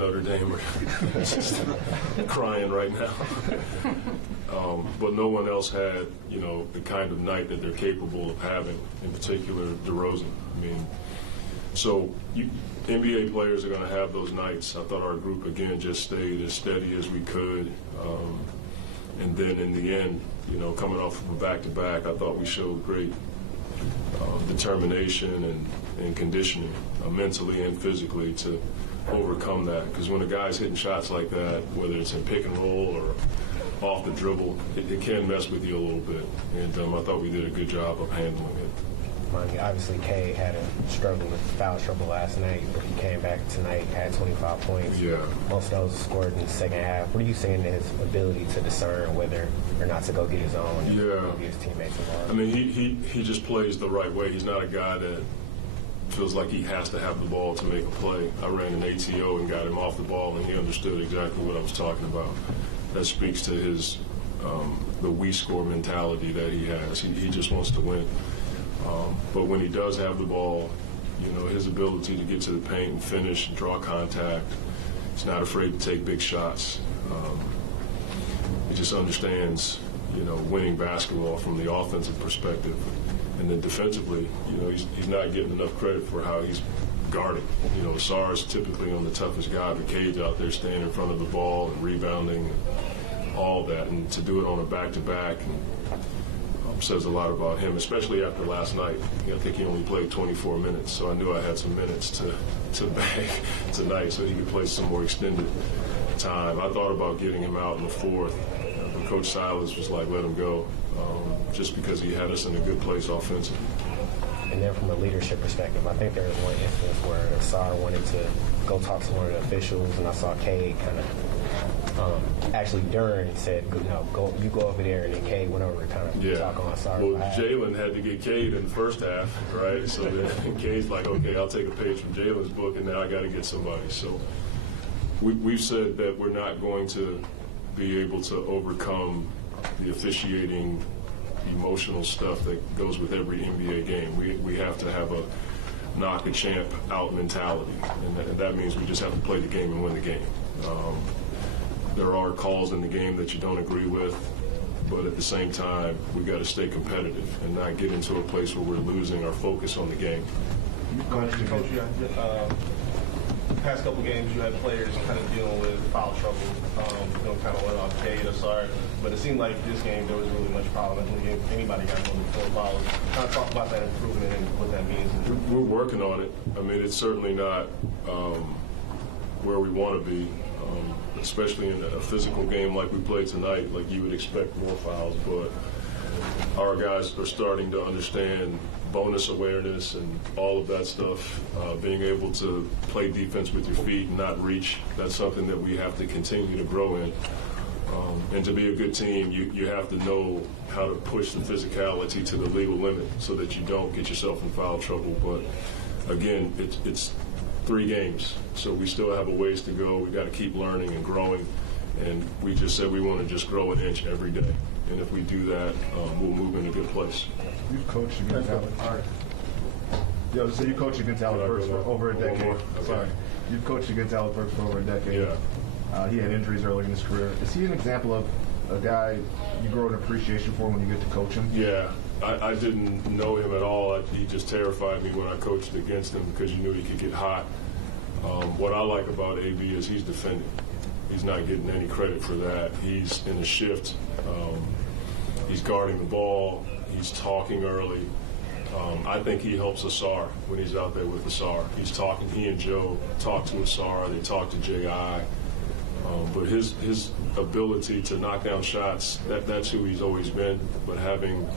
Notre Dame are just crying right now. But no one else had, the kind of night that they're capable of having, in particular DeRozan. I mean, so NBA players are going to have those nights. I thought our group, again, just stayed as steady as we could. And then in the end, coming off of a back-to-back, I thought we showed great determination and conditioning, mentally and physically, to overcome that. Because when a guy's hitting shots like that, whether it's in pick and roll or off the dribble, it can mess with you a little bit. And I thought we did a good job of handling it. Monty, obviously, Kay had a struggle with foul trouble last night, but he came back tonight, had 25 points. Yeah. Most of those scored in the second half. What are you saying to his ability to discern whether or not to go get his own and maybe his teammates involved? I mean, he just plays the right way. He's not a guy that feels like he has to have the ball to make a play. I ran an ATO and got him off the ball, and he understood exactly what I was talking about. That speaks to his the we score mentality that he has. He just wants to win. But when he does have the ball, his ability to get to the paint and finish and draw contact, he's not afraid to take big shots. He just understands, winning basketball from the offensive perspective. And then defensively, he's not getting enough credit for how he's guarding. Sarr's typically on the toughest guy, but Cade's out there staying in front of the ball and rebounding and all that. And to do it on a back-to-back says a lot about him, especially after last night. I think he only played 24 minutes, so I knew I had some minutes to bag tonight so he could play some more extended time. I thought about getting him out in the fourth, but Coach Silas was like, let him go, just because he had us in a good place offensively. And then from a leadership perspective, I think there was one instance where Sarr wanted to go talk to one of the officials, and I saw Cade kind of actually Dern said, you go over there, and then Cade went over and kind of talk on Sarr. Well, Jalen had to get Cade in the first half, right? So then Cade's like, okay, I'll take a page from Jalen's book, and now I got to get somebody. So we've said that we're not going to be able to overcome the officiating emotional stuff that goes with every NBA game. We have to have a knock a champ out mentality, and that means we just have to play the game and win the game. There are calls in the game that you don't agree with, but at the same time, we got to stay competitive and not get into a place where we're losing our focus on the game. Coach, the past couple games, you had players kind of dealing with foul trouble, kind of went off Cade or Sarr, but it seemed like this game there was really much problem. I think anybody got more than 4 fouls. Kind of talk about that improvement and what that means. We're working on it. I mean, it's certainly not where we want to be, especially in a physical game like we played tonight. Like, you would expect more fouls, but our guys are starting to understand bonus awareness and all of that stuff. Being able to play defense with your feet and not reach, that's something that we have to continue to grow in. And to be a good team, you have to know how to push the physicality to the legal limit so that you don't get yourself in foul trouble. But again, it's 3 games, so we still have a ways to go. We got to keep learning and growing, and we just said we want to just grow an inch every day. And if we do that, we'll move in a good place. You've coached against Alec. So you coached against Alec Burks for over a decade. Okay. Sorry, you've coached against Alec Burks for over a decade. Yeah. He had injuries early in his career. Is he an example of a guy you grow an appreciation for when you get to coach him? Yeah, I didn't know him at all. He just terrified me when I coached against him because you knew he could get hot. What I like about AB is he's defending. He's not getting any credit for that. He's in a shift. He's guarding the ball. He's talking early. I think he helps Asar when he's out there with Asar. He's talking. He and Joe talk to Asar. They talk to J.I. But his ability to knock down shots, that's who he's always been. But having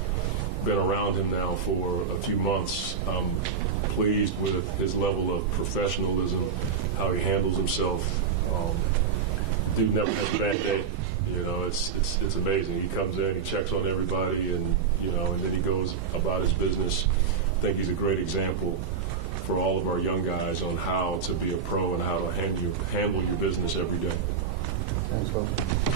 been around him now for a few months, I'm pleased with his level of professionalism, how he handles himself. Dude never has a bad day. It's amazing. He comes in, he checks on everybody, and then he goes about his business. I think he's a great example for all of our young guys on how to be a pro and how to handle your business every day. Thanks, Coach.